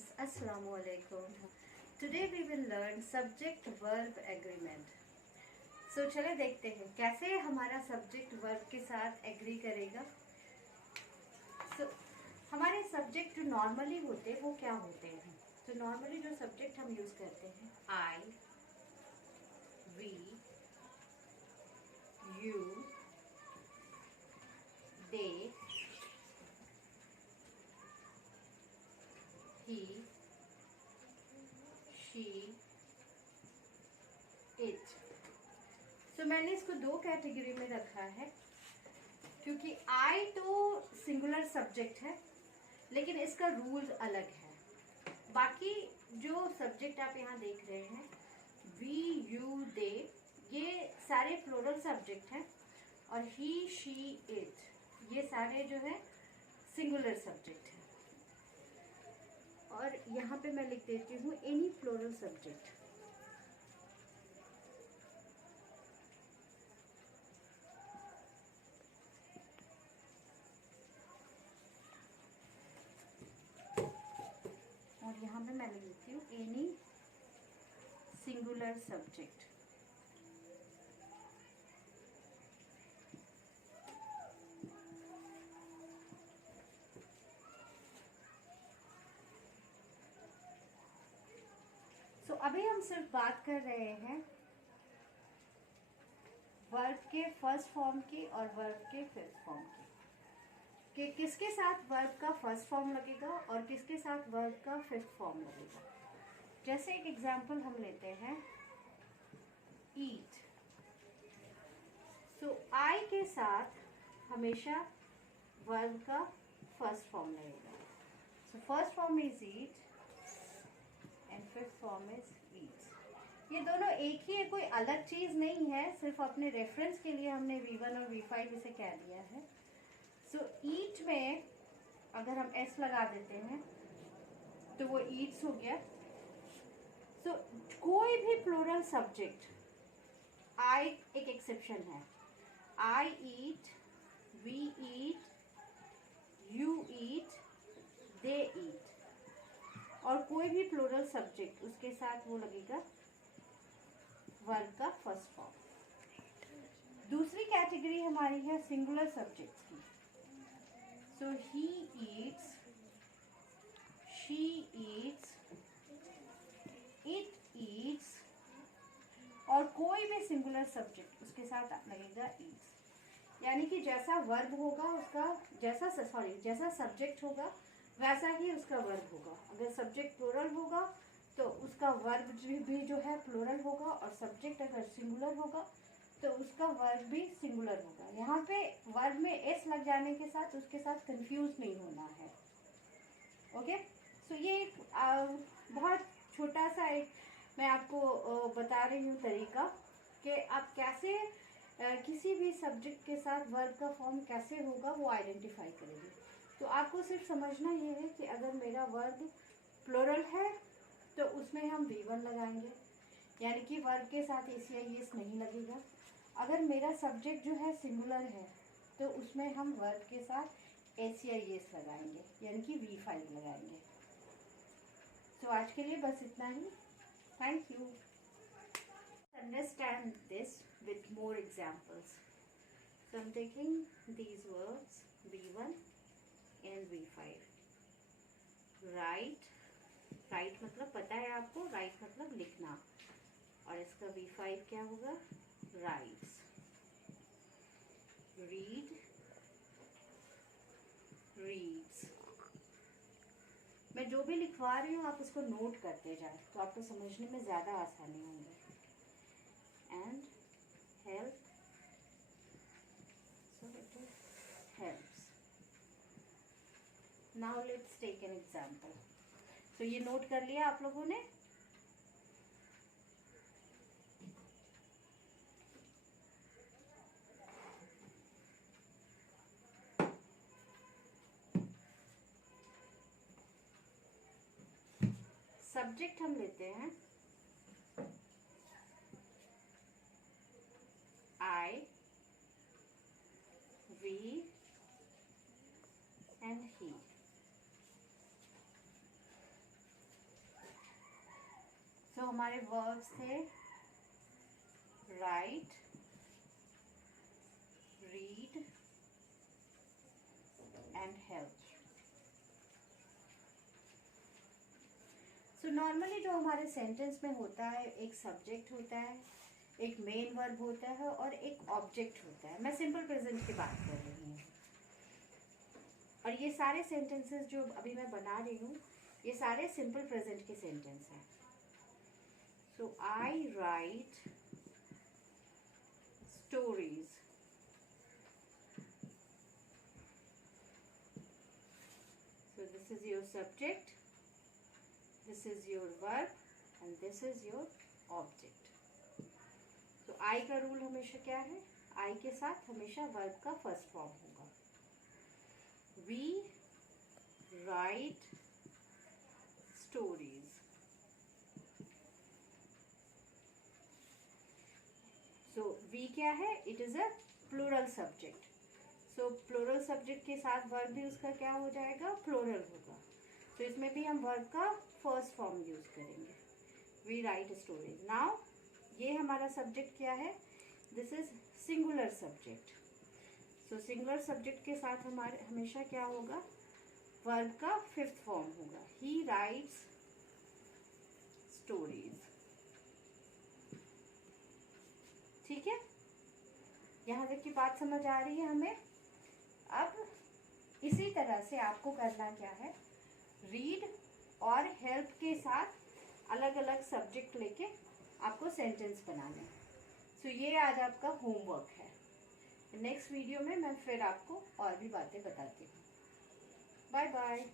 friends, Assalamu alaikum. Today we will learn subject verb agreement. So चले देखते हैं कैसे हमारा subject verb के साथ agree करेगा. So हमारे subject जो normally होते हैं वो क्या होते हैं? तो normally जो subject हम use करते हैं I, we, you, they, he, she, it. तो मैंने इसको दो कैटेगरी में रखा है क्योंकि I तो सिंगुलर सब्जेक्ट है लेकिन इसका रूल अलग है. बाकी जो सब्जेक्ट आप यहाँ देख रहे हैं we, you, they, ये सारे प्लूरल सब्जेक्ट हैं और he, she, it ये सारे जो है सिंगुलर सब्जेक्ट हैं. और यहाँ पे मैं लिख देती हूँ एनी प्लूरल सब्जेक्ट. और यहाँ पे मैं लिख देती हूँ एनी सिंगुलर सब्जेक्ट. तो अभी हम सिर्फ बात कर रहे हैं वर्ब के फर्स्ट फॉर्म की और वर्ब के फिफ्थ फॉर्म की कि किसके साथ वर्ब का फर्स्ट फॉर्म लगेगा और किसके साथ वर्ब का फिफ्थ फॉर्म लगेगा. जैसे एक एग्जांपल हम लेते हैं ईट. सो आई के साथ हमेशा वर्ब का फर्स्ट फॉर्म लगेगा. So first form is eat and fifth form is Yeats. ये दोनों एक ही है, कोई अलग चीज नहीं है, सिर्फ अपने रेफरेंस के लिए हमने V1 और V5 इसे कह दिया है. सो ईट में अगर हम एस लगा देते हैं तो वो ईट्स हो गया. सो कोई भी प्लूरल सब्जेक्ट, आई एक एक्सेप्शन है, आई ईट, वी ईट, यू ईट, दे ईट, और कोई भी प्लूरल सब्जेक्ट उसके साथ वो लगेगा वर्ब का फर्स्ट फॉर्म. दूसरी कैटेगरी हमारी है सिंगुलर सब्जेक्ट्स की. So he eats, she eats, it eats, और कोई भी सिंगुलर सब्जेक्ट उसके साथ लगेगा ईट्स. यानी कि जैसा वर्ब होगा उसका जैसा सब्जेक्ट होगा वैसा ही उसका वर्ब होगा. अगर सब्जेक्ट प्लूरल होगा तो उसका वर्ब भी जो है प्लूरल होगा, और सब्जेक्ट अगर सिंगुलर होगा तो उसका वर्ब भी सिंगुलर होगा. यहाँ पे वर्ब में एस लग जाने के साथ उसके साथ कंफ्यूज नहीं होना है. ओके. सो ये एक बहुत छोटा सा एक मैं आपको बता रही हूँ तरीका कि आप कैसे किसी भी सब्जेक्ट के साथ वर्ब का फॉर्म कैसे होगा वो आइडेंटिफाई करेंगे. तो आपको सिर्फ समझना ये है कि अगर मेरा वर्ब प्लूरल है तो उसमें हम V1 लगाएंगे, यानी कि वर्ब के साथ एस या येस नहीं लगेगा. अगर मेरा सब्जेक्ट जो है सिंगुलर है तो उसमें हम वर्ब के साथ एस या येस लगाएंगे, यानी कि V5 लगाएंगे. तो आज के लिए बस इतना ही. Thank you. Understand this with more examples. So I'm taking these words V1 and V5. Write, write मतलब पता है आपको, write मतलब लिखना, और इसका V5 क्या होगा, writes. Read, reads. मैं जो भी लिखवा रही हूँ आप उसको नोट करते जाए तो आपको समझने में ज़्यादा आसानी होंगे. And help, so it helps. Now let's take an example. So ये नोट कर लिया आप लोगों ने. सब्जेक्ट हम लेते हैं I, we and he. हमारे वर्ब्स थे right, read and help. So normally जो हमारे सेंटेंस में होता है, एक सब्जेक्ट होता है, एक मेन वर्ब होता है और एक ऑब्जेक्ट होता है। मैं सिंपल प्रेजेंट की बात कर रही हूँ। और ये सारे सेंटेंसेस जो अभी मैं बना रही हूँ, ये सारे सिंपल प्रेजेंट के सेंटेंस हैं। So I write stories. So this is your subject, this is your verb and this is your object. तो I का रूल हमेशा क्या है? I के साथ हमेशा verb का फर्स्ट फॉर्म होगा। We write stories. So we क्या है? It is a plural subject. So plural subject के साथ verb भी उसका क्या हो जाएगा? Plural होगा। तो इसमें भी हम verb का फर्स्ट फॉर्म यूज करेंगे। We write stories. Now ये हमारा सब्जेक्ट क्या है? This is singular subject. So singular subject के साथ हमारे हमेशा क्या होगा? वर्ब का फिफ्थ फॉर्म होगा। ही राइट्स स्टोरीज। ठीक है, यहाँ तक की बात समझ आ रही है हमें। अब इसी तरह से आपको करना क्या है? रीड और हेल्प के साथ अलग अलग सब्जेक्ट लेके आपको सेंटेंस बनाने हैं। सो ये आज आपका होमवर्क है। नेक्स्ट वीडियो में मैं फिर आपको और भी बातें बताती हूँ। Bye bye.